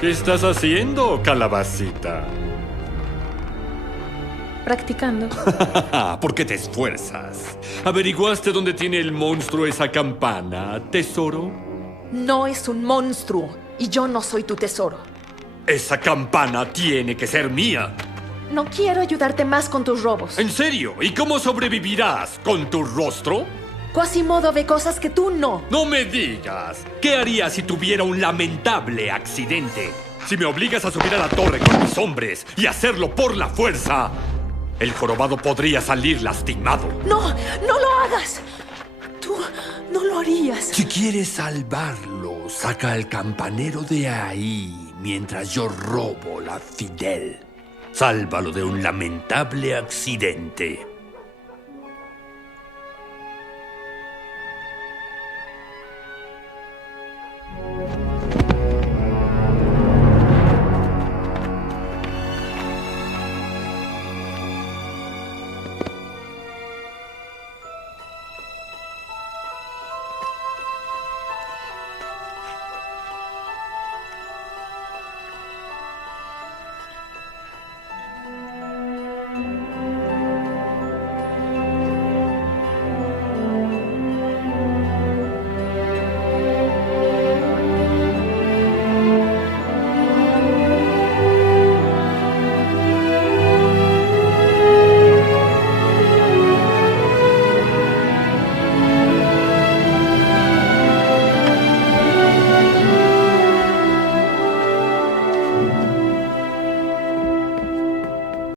¿Qué estás haciendo, calabacita? Practicando. ¿Por qué te esfuerzas? ¿Averiguaste dónde tiene el monstruo esa campana, tesoro? No es un monstruo y yo no soy tu tesoro. Esa campana tiene que ser mía. No quiero ayudarte más con tus robos. ¿En serio? ¿Y cómo sobrevivirás? ¿Con tu rostro? Quasimodo ve cosas que tú no. ¡No me digas! ¿Qué haría si tuviera un lamentable accidente? Si me obligas a subir a la torre con mis hombres y hacerlo por la fuerza, el jorobado podría salir lastimado. ¡No! ¡No lo hagas! Tú no lo harías. Si quieres salvarlo, saca al campanero de ahí mientras yo robo la Fidel. Sálvalo de un lamentable accidente.